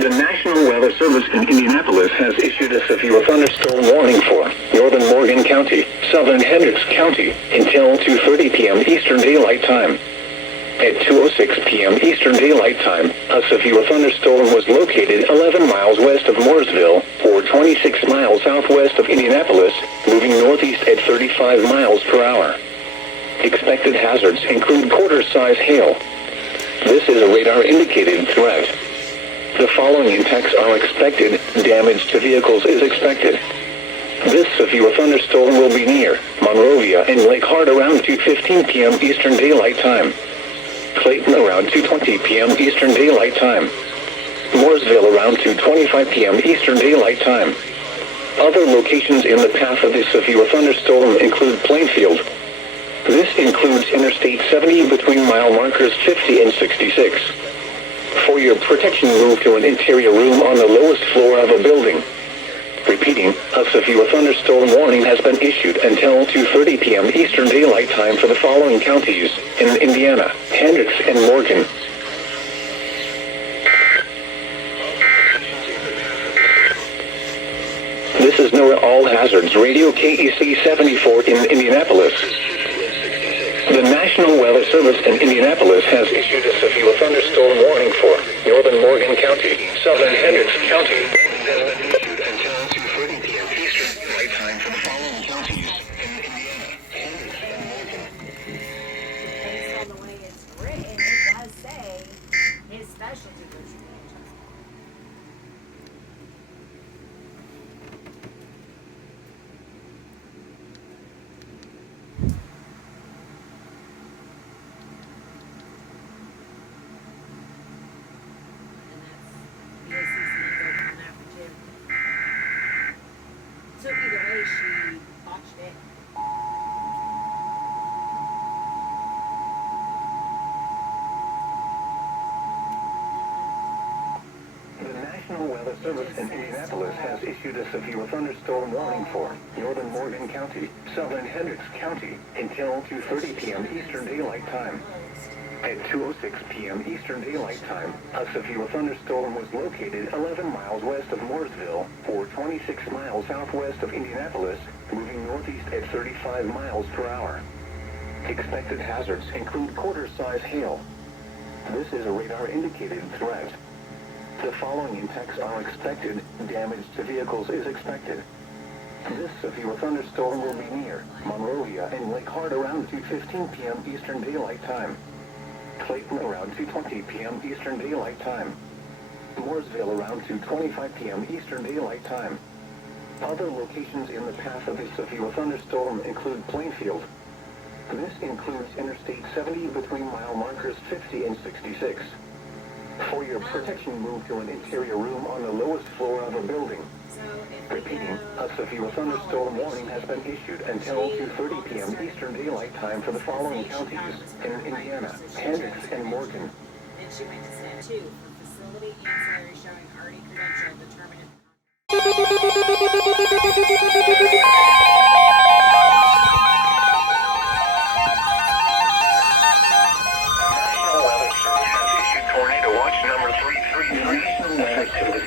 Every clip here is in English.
The National Weather Service in Indianapolis has issued a severe thunderstorm warning for northern Morgan County, southern Hendricks County, until 2:30 p.m. Eastern Daylight Time. At 2:06 p.m. Eastern Daylight Time, a severe thunderstorm was located 11 miles west of Mooresville, or 26 miles southwest of Indianapolis, moving northeast at 35 miles per hour. Expected hazards include quarter-size hail. This is a radar-indicated threat. The following impacts are expected. Damage to vehicles is expected. This severe thunderstorm will be near Monrovia and Lake Hart around 2:15 p.m. Eastern Daylight Time. Clayton around 2:20 p.m. Eastern Daylight Time. Mooresville around 2:25 p.m. Eastern Daylight Time. Other locations in the path of the severe thunderstorm include Plainfield. This includes Interstate 70 between mile markers 50 and 66. For your protection, move to an interior room on the lowest floor of a building. Repeating, a severe thunderstorm warning has been issued until 2:30 p.m. Eastern Daylight Time for the following counties in Indiana: Hendricks and Morgan. This is NOAA All Hazards Radio KEC 74 in Indianapolis. The National Weather Service in Indianapolis has issued a severe thunderstorm warning for northern Morgan County, southern Hendricks County. So either way, she botched it. The National Weather Service in Indianapolis has issued a severe thunderstorm warning for northern Morgan County, southern Hendricks County, until 2:30 p.m. Eastern Daylight Time. At 2:06 p.m. Eastern Daylight Time, a severe thunderstorm was located 11 miles west of Mooresville, or 26 miles southwest of Indianapolis, moving northeast at 35 miles per hour. Expected hazards include quarter-size hail. This is a radar-indicated threat. The following impacts are expected. Damage to vehicles is expected. This severe thunderstorm will be near Monrovia and Lake Hart around 2:15 p.m. Eastern Daylight Time. Clayton around 2:20 p.m. Eastern Daylight Time. Mooresville around 2:25 p.m. Eastern Daylight Time. Other locations in the path of the severe thunderstorm include Plainfield. This includes Interstate 70 between mile markers 50 and 66. For your protection, move to an interior room on the lowest floor of a building. Repeating, a severe thunderstorm warning has been issued until 2:30 p.m. Eastern Daylight Time for the following counties in Indiana: Hendricks and Morgan. Then she went to step 2 for facility ancillary showing already credentialed determinant. Tornado watch number 333.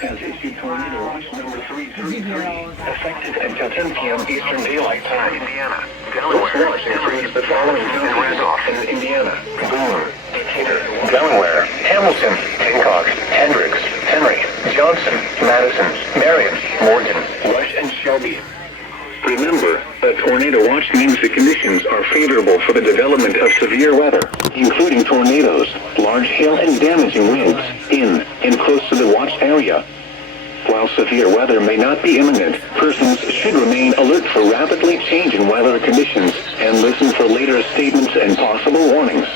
Has issued tornado watch number 333. Effective until 10 p.m. Eastern Daylight Time. Indiana. Delaware. Includes the following counties in Indiana: Boone, Decatur, Delaware, Hamilton, Hancock, Hendricks, Henry, Johnson, Madison, Marion, Morgan, Rush, and Shelby. Remember, a tornado watch means the conditions are favorable for the development of severe weather, including tornadoes, large hail, and damaging winds in and close to the watched area. While severe weather may not be imminent, persons should remain alert for rapidly changing weather conditions and listen for later statements and possible warnings.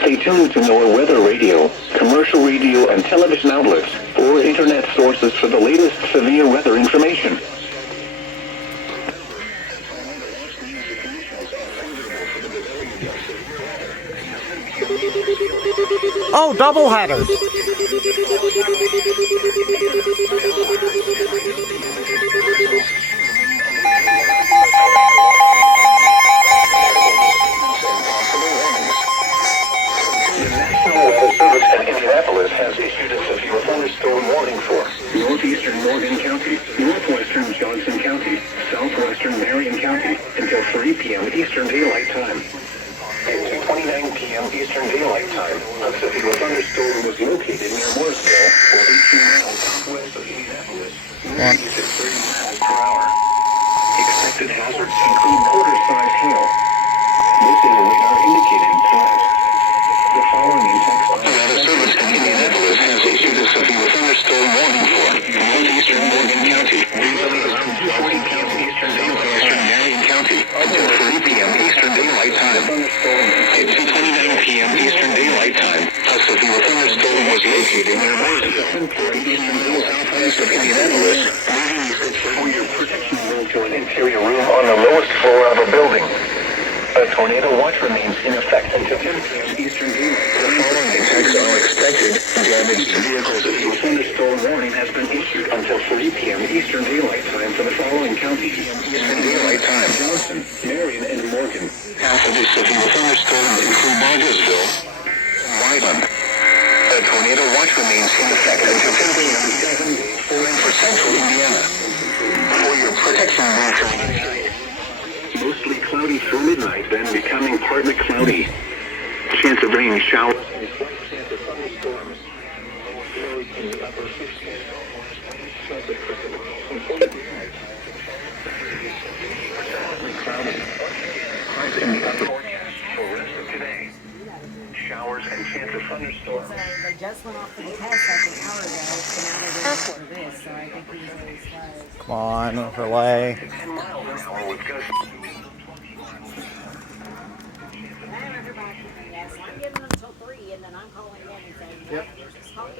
Stay tuned to NOAA Weather Radio, commercial radio and television outlets, or internet sources for the latest severe weather information. Oh, doubleheader. The National Weather Service in Indianapolis Indianapolis has issued a severe thunderstorm warning for northeastern Morgan County, northwestern Johnson County, southwestern Marion County until 3 p.m. Eastern Daylight Time. At 2:29 p.m. Eastern Daylight Time, a severe thunderstorm was located near Mooresville, or 18 miles southwest of Indianapolis, winds at 30 miles per hour. Expected hazards include quarter-size hail. This is a radar-indicated threat. The following in text weather service in Indianapolis has issued a severe thunderstorm warning for northeastern Morgan County, around 2:40 p.m. Eastern Daylight Time, Marion County, until 3 p.m. Eastern Daylight Time. At 2:29 p.m. Eastern Daylight Time, a severe thunderstorm was located near Mooresville, southwest of Indianapolis. For your protection, move to an interior room on the lowest floor of a building. A tornado watch remains in effect until 10 p.m. Eastern Daylight. The following attacks are expected. Damage to vehicles. A thunderstorm warning has been issued until 3 p.m. Eastern Daylight Time for the following counties. Eastern Daylight Time: Johnson, Marion, and Morgan. Half of the severe thunderstorms include Bargersville and Wyland. A tornado watch remains in effect until 10 p.m. 7 days for central Indiana. For your protection, move mostly cloudy through midnight, then becoming partly cloudy. Chance of rain, showers, and slight chance of thunderstorms. Lows in the upper 50s. Chance of precipitation cloudy. Highs in the upper 40s for rest of today. Showers and chance of thunderstorms. So they just went off for the test like an hour ago, and now they're doing it for this, so I think he was really slow. Come on, overlay. 10 miles an hour with gusts. Yes, I'm giving them until 3, and then I'm calling in and saying, yep, just call it.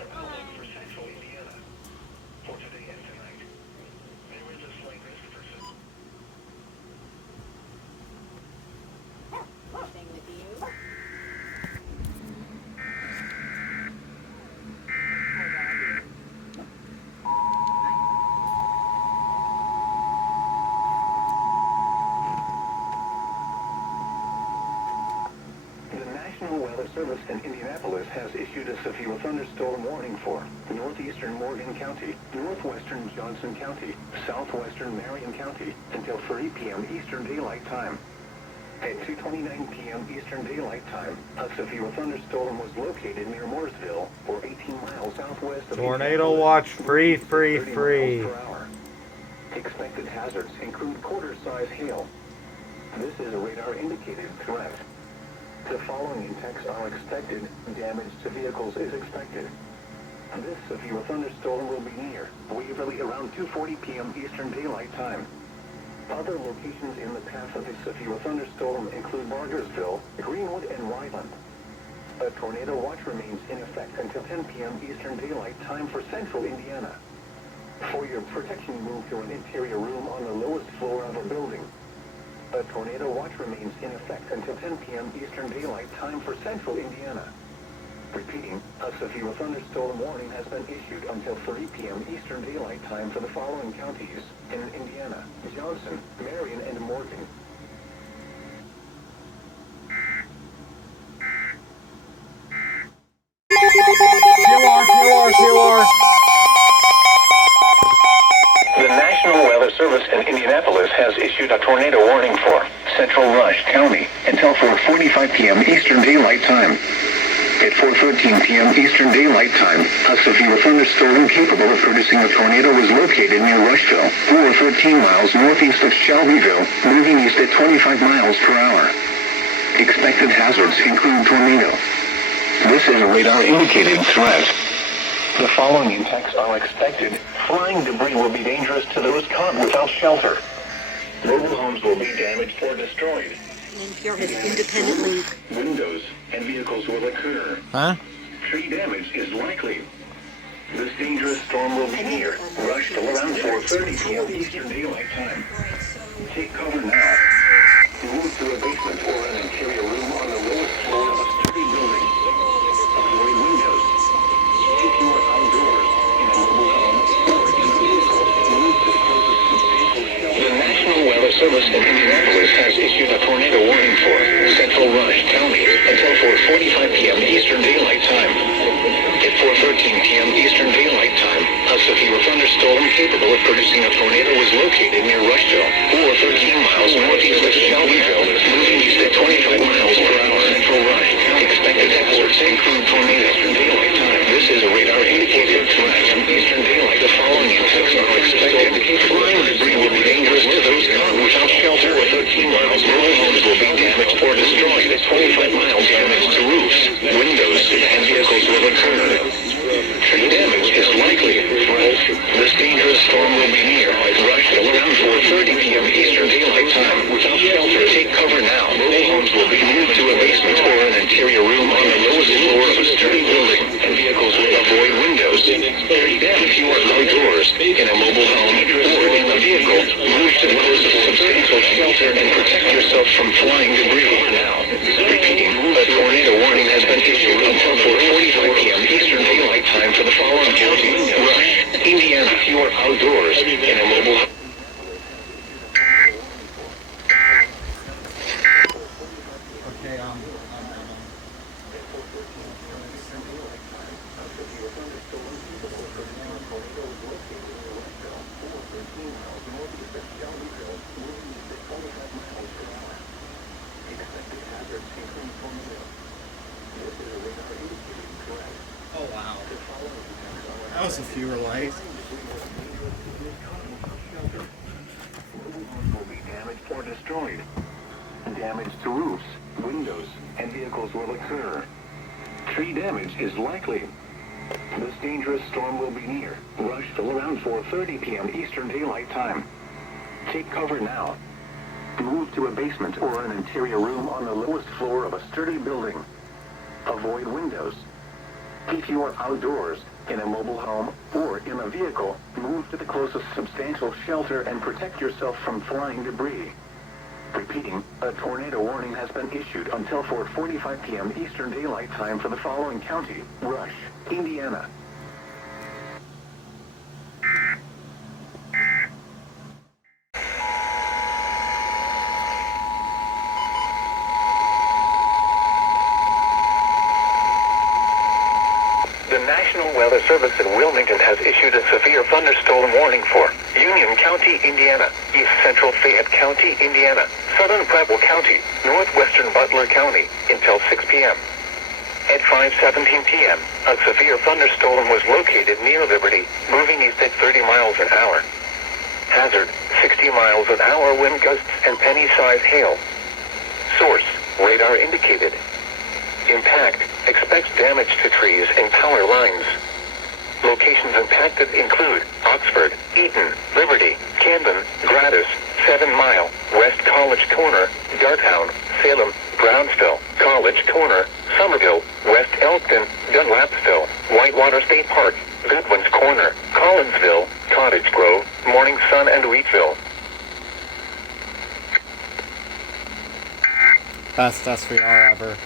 Thing with you. National Weather Service in Indianapolis has issued a severe thunderstorm warning for northeastern Morgan County, northwestern Johnson County, southwestern Marion County until 3 p.m. Eastern Daylight Time. At 2:29 p.m. Eastern Daylight Time, a severe thunderstorm was located near Mooresville, or 18 miles southwest of Tornado watch free. 30 miles per hour. Expected hazards include quarter-size hail. This is a radar-indicated threat. The following impacts are expected. Damage to vehicles is expected. This severe thunderstorm will be near Waverly around 2:40 p.m. Eastern Daylight Time. Other locations in the path of the severe thunderstorm include Bargersville, Greenwood, and Wyland. A tornado watch remains in effect until 10 p.m. Eastern Daylight Time for central Indiana. For your protection, move to an interior room on the lowest floor of a building. A tornado watch remains in effect until 10 p.m. Eastern Daylight Time for central Indiana. Repeating, a severe thunderstorm warning has been issued until 3 p.m. Eastern Daylight Time for the following counties in Indiana: Johnson, Marion, and Morgan. COR. The National Weather Service in Indianapolis has issued a tornado warning for Central Rush County until 4:45 p.m. Eastern Daylight Time. At 4:13 p.m. Eastern Daylight Time, a severe thunderstorm capable of producing a tornado was located near Rushville, or 13 miles northeast of Shelbyville, moving east at 25 miles per hour. Expected hazards include tornado. This is a radar-indicated threat. The following impacts are expected. Flying debris will be dangerous to those caught without shelter. Mobile homes will be damaged or destroyed. Independently. Windows and vehicles will occur. Tree damage is likely. This dangerous storm will be near Rushville around 4:30 p.m. Eastern Daylight Time. Take cover now. Move to a basement or an interior room on the lowest floor of a sturdy building. Avoid windows. If you are outdoors in a mobile home or in a vehicle, move to the closest substantial shelter. The National Weather Service in Indianapolis has issued a tornado warning for Central Rush County until 4:45 p.m. Eastern Daylight Time. At in a mobile home or in a vehicle, move to the closest substantial shelter and protect yourself from flying debris now. Repeating, a tornado warning has been issued until 4:45 p.m. Eastern Daylight Time for the following counties: Rush, Indiana. If you are outdoors in a mobile home. Oh wow. That was a few lights. Will be damaged or destroyed. Damage to roofs, windows, and vehicles will occur. Tree damage is likely. This dangerous storm will be near. Rush till around 4:30 p.m. Eastern Daylight Time. Take cover now. Move to a basement or an interior room on the lowest floor of a sturdy building. Avoid windows. If you are outdoors, in a mobile home, or in a vehicle, move to the closest substantial shelter and protect yourself from flying debris. Repeating, a tornado warning has been issued until 4:45 p.m. Eastern Daylight Time for the following county: Rush, Indiana. The National Weather Service in Wilmington has issued a severe thunderstorm warning for Union County, Indiana, East Central Fayette County, Indiana, Southern Preble County, Northwestern Butler County, until 6 p.m. At 5:17 p.m., a severe thunderstorm was located near Liberty, moving east at 30 miles an hour. Hazard, 60 miles an hour wind gusts and penny-sized hail. Source, radar indicated. Impact, expects damage to trees and power lines. Locations impacted include Oxford, Eaton, Liberty, Camden, Gradus, 7 Mile, West College Corner, Dartown, Salem, Brownsville, College Corner, Somerville, West Elkton, Dunlapsville, Whitewater State Park, Goodwin's Corner, Collinsville, Cottage Grove, Morning Sun, and Wheatville. Best SVR ever.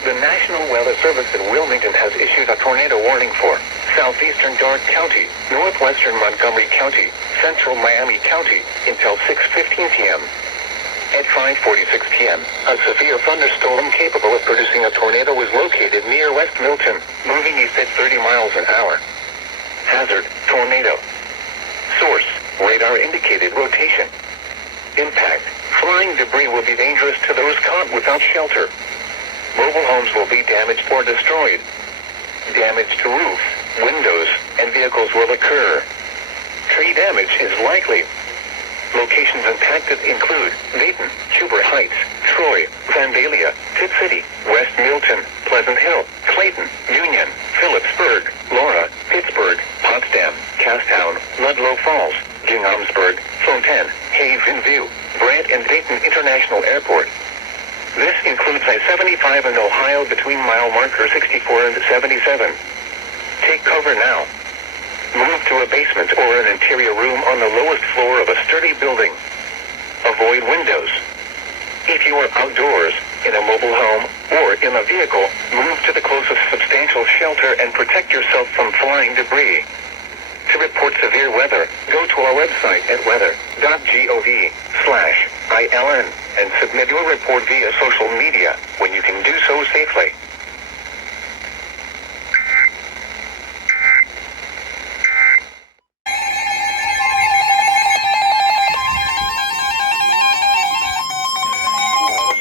The National Weather Service in Wilmington has issued a tornado warning for southeastern Darke County, northwestern Montgomery County, central Miami County, until 6:15 p.m. At 5:46 p.m., a severe thunderstorm capable of producing a tornado was located near West Milton, moving east at 30 miles an hour. Hazard, tornado. Source, radar indicated rotation. Impact, flying debris will be dangerous to those caught without shelter. Mobile homes will be damaged or destroyed. Damage to roofs, windows, and vehicles will occur. Tree damage is likely. Locations impacted include Dayton, Huber Heights, Troy, Vandalia, Tipp City, West Milton, Pleasant Hill, Clayton, Union, Phillipsburg, Laura, Pittsburgh, Potsdam, Castown, Ludlow Falls, Jinghamsburg, Fontaine, Haven View, Brant, and Dayton International Airport. This includes I-75 in Ohio between mile marker 64 and 77. Take cover now. Move to a basement or an interior room on the lowest floor of a sturdy building. Avoid windows. If you are outdoors, in a mobile home, or in a vehicle, move to the closest substantial shelter and protect yourself from flying debris. To report severe weather, go to our website at weather.gov/ILN and submit your report via social media when you can do so safely.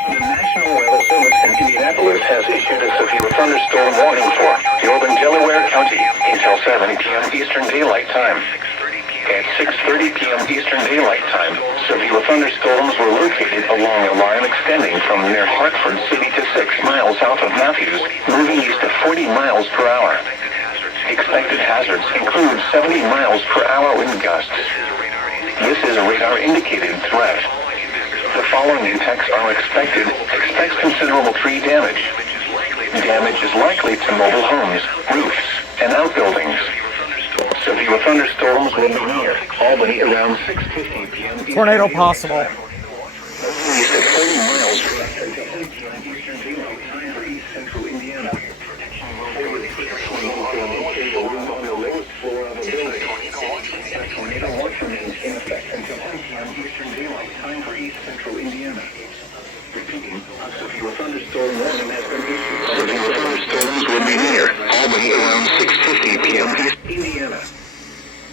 The National Weather Service in Indianapolis has issued a severe thunderstorm warning for northern Delaware County until 7 p.m. Eastern Daylight Time. At 6:30 p.m. Eastern Daylight Time, severe thunderstorms were located along a line extending from near Hartford City to 6 miles south of Matthews, moving east at 40 miles per hour. Expected hazards include 70 miles per hour wind gusts. This is a radar-indicated threat. The following attacks are expected. Expect considerable tree damage. Damage is likely to mobile homes, roofs, and outbuildings. Severe thunderstorms will be near Albany around 6:50 p.m. Tornado possible. East at 40 miles per hour until 10 p.m. Eastern Daylight Time for East Central Indiana. On the lowest floor of a building. A tornado watch remains in effect until 10 p.m. Eastern Daylight Time for East Central Indiana. Repeating, a severe thunderstorm warning has been issued. Severe thunderstorms will be near Albany around 6:50 p.m. East Indiana.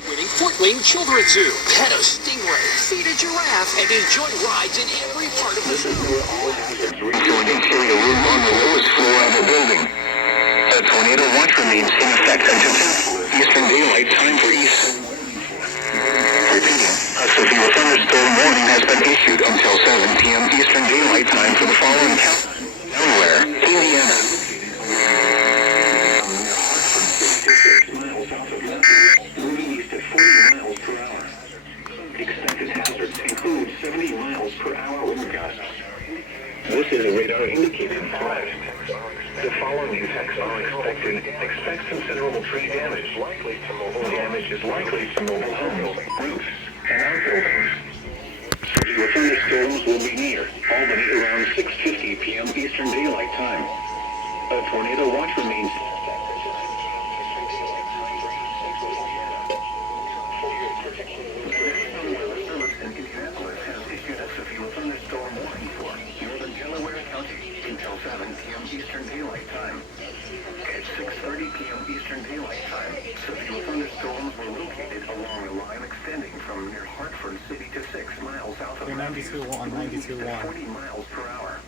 Winning Fort Wayne Children's Zoo. Pet a stingray, feed a giraffe, and enjoy rides in every part of the zoo. Reach to an interior room on the lowest floor of a building. A tornado watch remains in effect until 10 Eastern Daylight Time for East. Repeating, a severe thunderstorm warning has been issued until 7 p.m. Eastern Daylight Time for the following county. Delaware, Indiana. Moving east at 40 miles per hour. Expected hazards include 70 miles per hour wind gusts. This is a radar-indicated threat. The following attacks are expected. Expect considerable tree damage. Damage is likely to mobile homes, roofs, and outbuildings. Severe thunderstorms will be near Albany around 6:50 p.m. Eastern Daylight Time. A tornado watch remains. Indianapolis has issued a severe thunderstorm warning for northern Delaware County until 7 p.m. Eastern Daylight Time. At 6:30 p.m. Eastern Daylight Time, severe thunderstorms were located along a line extending from near Hartford City to 6 miles south of 92.1, 92.1. 40 miles per hour.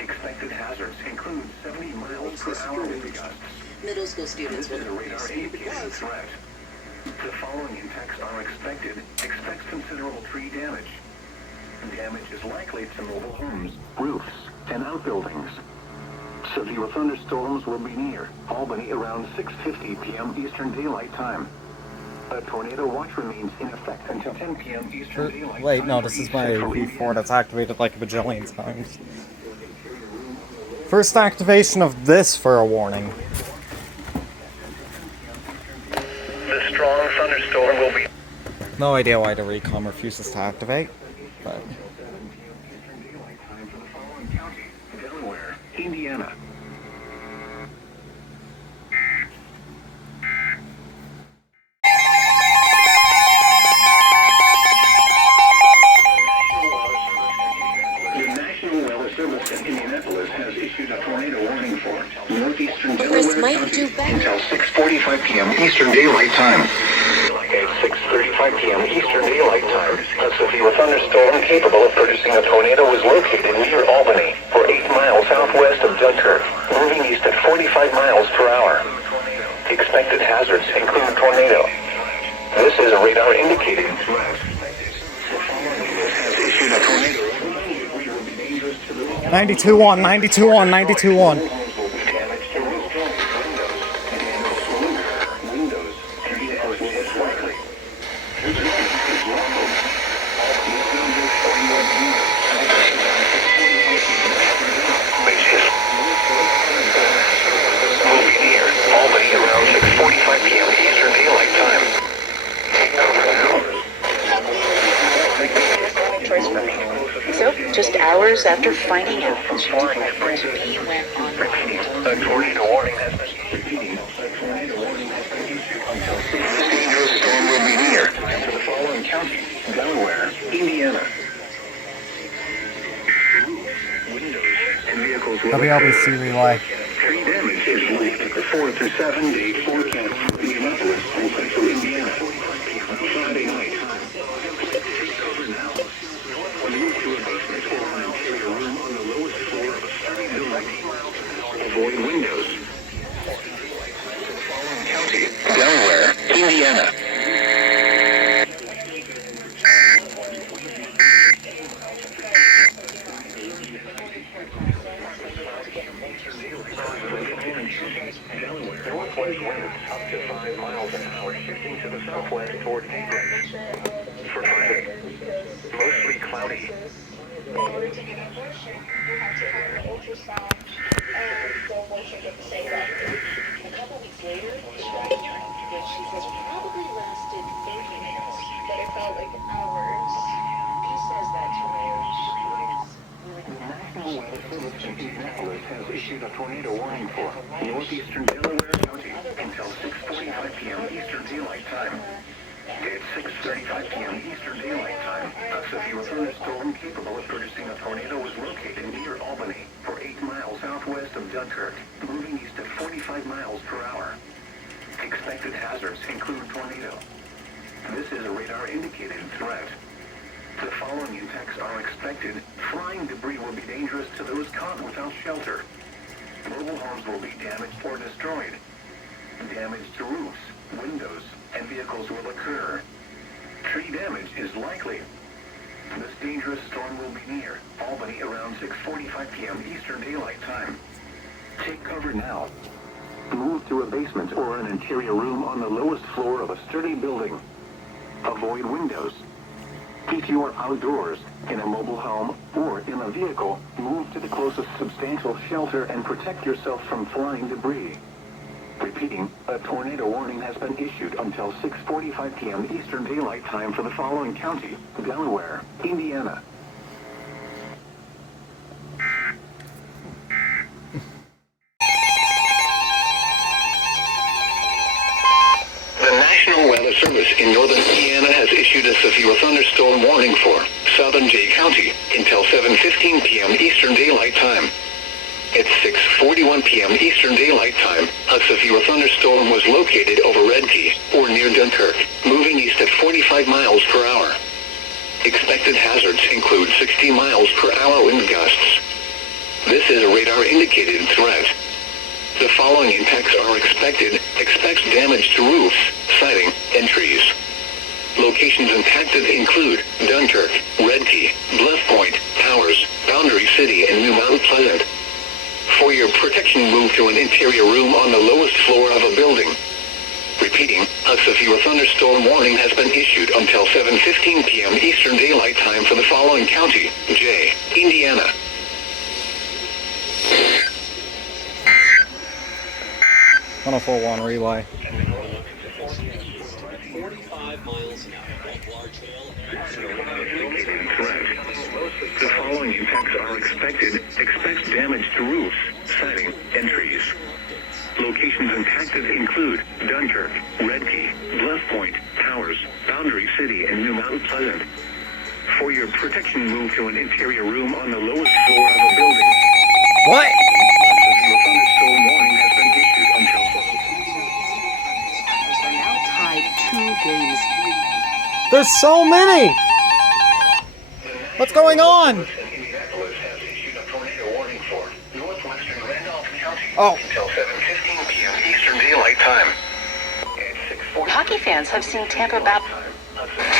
Expected hazards include 70 miles per hour wind gusts. Middle school students This will is a radar-indicated threat. The following attacks are expected. Expect considerable tree damage. Damage is likely to mobile homes, roofs, and outbuildings. Severe thunderstorms will be near Albany around 6:50 p.m. Eastern Daylight Time. A tornado watch remains in effect until 10 p.m. Eastern Daylight Wait, Time no, for this is East my Central V4 that's activated like a bajillion times. First activation of this for a warning. The strong thunderstorm will be. No idea why the recom refuses to activate, but Delaware, Indiana. The National Weather Service in Indianapolis has issued a tornado warning for northeastern Delaware County until 6:45 p.m. Eastern Daylight Time. At 6:35 p.m. Eastern Daylight Time, a severe thunderstorm capable of producing a tornado was located near Albany, or 8 miles southwest of Dunkirk, moving east at 45 miles per hour. Expected hazards include tornado. This is a radar-indicated threat. Has issued a tornado. 92.1, 92.1, 92.1. So, just hours after finding out, He went on. A tornado warning has been repeating. A tornado warning has been issued until this dangerous storm will be near to the following counties: Delaware, Indiana. Windows and vehicles will WLBC relay. tree damage is linked to the 4 through 7 day forecast for Indianapolis and central Indiana. Friday night. When you move to a basement or an interior room on the lowest floor of a sturdy building, avoid windows. County, Delaware, Indiana. Delaware, northwest winds up to 5 miles an hour, shifting to the southwest toward Dayton. For Friday, mostly cloudy. In order to get abortion, you have to have an ultrasound and the abortion get the same day. A couple weeks later, she got here, which she says probably lasted 30 minutes, but it felt like hours. He says that to me. The National Weather Service in Indianapolis has issued a tornado warning for northeastern Delaware County until 6:45 p.m. Eastern Daylight Time. At 6:35 p.m. Eastern Daylight Time, a severe thunderstorm capable of producing a tornado was located near Albany, for 8 miles southwest of Dunkirk, moving east at 45 miles per hour. Expected hazards include tornado. This is a radar-indicated threat. The following impacts are expected. Flying debris will be dangerous to those caught without shelter. Mobile homes will be damaged or destroyed. Damage to roofs, windows, and vehicles will occur. Tree damage is likely. This dangerous storm will be near Albany around 6:45 p.m. Eastern Daylight Time. Take cover now. Move to a basement or an interior room on the lowest floor of a sturdy building. Avoid windows. If you are outdoors, in a mobile home, or in a vehicle, move to the closest substantial shelter and protect yourself from flying debris. Repeating, a tornado warning has been issued until 6:45 p.m. Eastern Daylight Time for the following county: Delaware, Indiana. The National Weather Service in northern Indiana has issued a severe thunderstorm warning for southern Jay County until 7:15 p.m. Eastern Daylight Time. At 6:41 p.m. Eastern Daylight Time, a severe thunderstorm was located over Red Key, or near Dunkirk, moving east at 45 miles per hour. Expected hazards include 60 miles per hour wind gusts. This is a radar-indicated threat. The following impacts are expected. Expect damage to roofs, siding, and trees. Locations impacted include Dunkirk, Red Key, Bluff Point, Towers, Boundary City, and New Mount Pleasant. For your protection, move to an interior room on the lowest floor of a building. Repeating, a severe thunderstorm warning has been issued until 7:15 p.m. Eastern Daylight Time for the following county: Jay, Indiana. 104.1 relay. 45 miles an hour. Large hail. The following impacts are expected. Expect damage to roofs, siding, and trees. Locations impacted include Dunkirk, Red Key, Bluff Point, Towers, Boundary City, and New Mount Pleasant. For your protection, move to an interior room on the lowest floor of a building. What? A severe thunderstorm warning has been issued until We're now tied 2 games. There's so many! What's going on? Indianapolis has issued a tornado warning for northwestern Randolph County until 7:15 p.m. Eastern Daylight Time. At 6:40. Hockey fans have seen Tampa Bay. A storm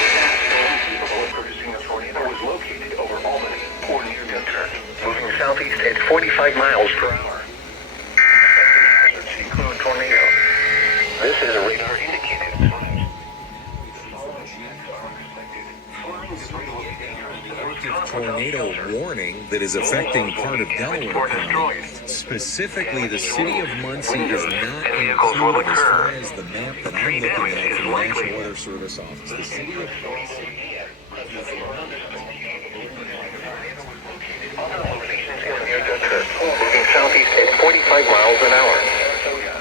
capable of producing a tornado was located over Albany or near Dunkirk, moving southeast at 45 miles per hour. Expected hazards include tornado. This is a radar-indicated threat. The following impacts are expected. Flying debris will be dangerous to those caught Tornado warning that is affecting part of Delaware County. Specifically, the city of Muncie is not included as far as the map that I'm looking at from the National Weather Service office. The city of Muncie. Other locations are near Dunkirk, moving southeast at 45 miles an hour.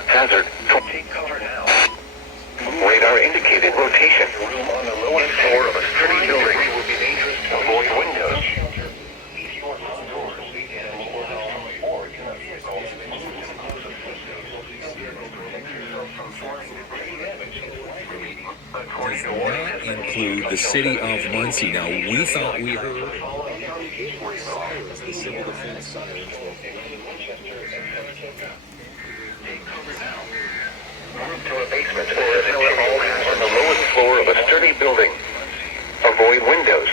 Hazard. Take cover now. Radar indicated rotation. Room on the lowest floor of a sturdy building will be dangerous to avoid windows. If you are outdoors, in a mobile home or in a vehicle, move to the closest from flying debris damage is likely. A tornado warning has been Include the city of Muncie. Now, we thought we heard sirens, the civil defense sirens. Move to a basement or a cellar on the lowest floor of a sturdy building. Avoid windows.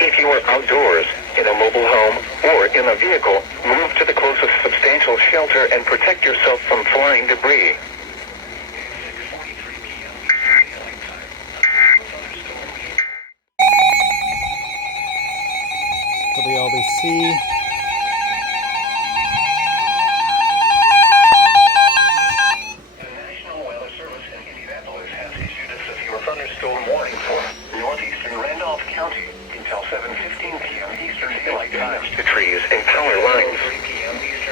If you are outdoors, in a mobile home, or in a vehicle, move to the closest substantial shelter and protect yourself from flying debris. see. The National Weather Service in Indianapolis has issued a severe thunderstorm warning for northeastern Randolph County until 7:15 p.m. Eastern Daylight Time. The trees and power lines.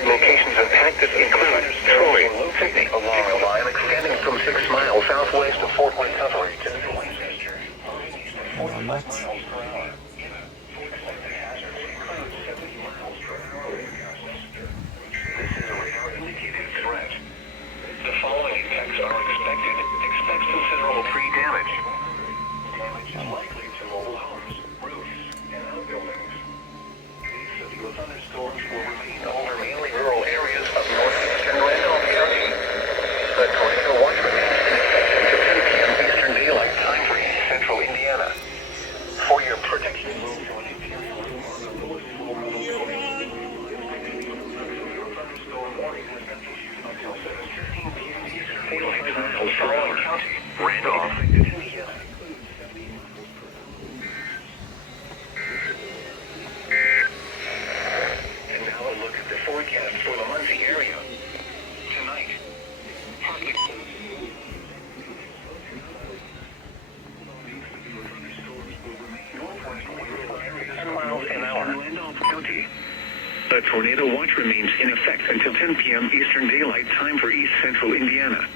Locations impacted include Troy, Sydney, Along a line extending from 6 miles southwest of Fort Montgomery to Winchester. Hold on, Max. This is a radar indicated threat. The following effects are expected. Expect considerable tree damage. Damage is likely to mobile homes, roofs, and outbuildings. These severe thunderstorms will remain over mainly rural areas of northeastern Randolph County. The tornado watch remains in effect until 10 p.m. Eastern Daylight Time for East Central Indiana. For your protection, move to an interior room on the lowest floor of the building. Thunderstorm warning has been issued until 7:15 p.m. Eastern Daylight Time for Brown County, Randolph, Indiana. And now a look at the forecast for the Muncie area. Tonight, partly. 10 miles an hour. Randolph County. A tornado watch remains in effect until 10 p.m. Eastern Daylight Time for East Central Indiana.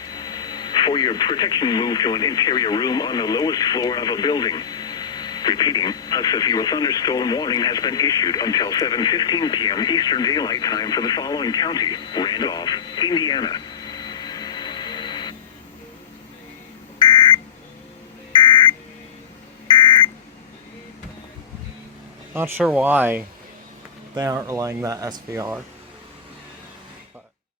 For your protection, move to an interior room on the lowest floor of a building. Repeating, a severe thunderstorm warning has been issued until 7:15 p.m. Eastern Daylight Time for the following county: Randolph, Indiana. Not sure why they aren't relaying that SVR.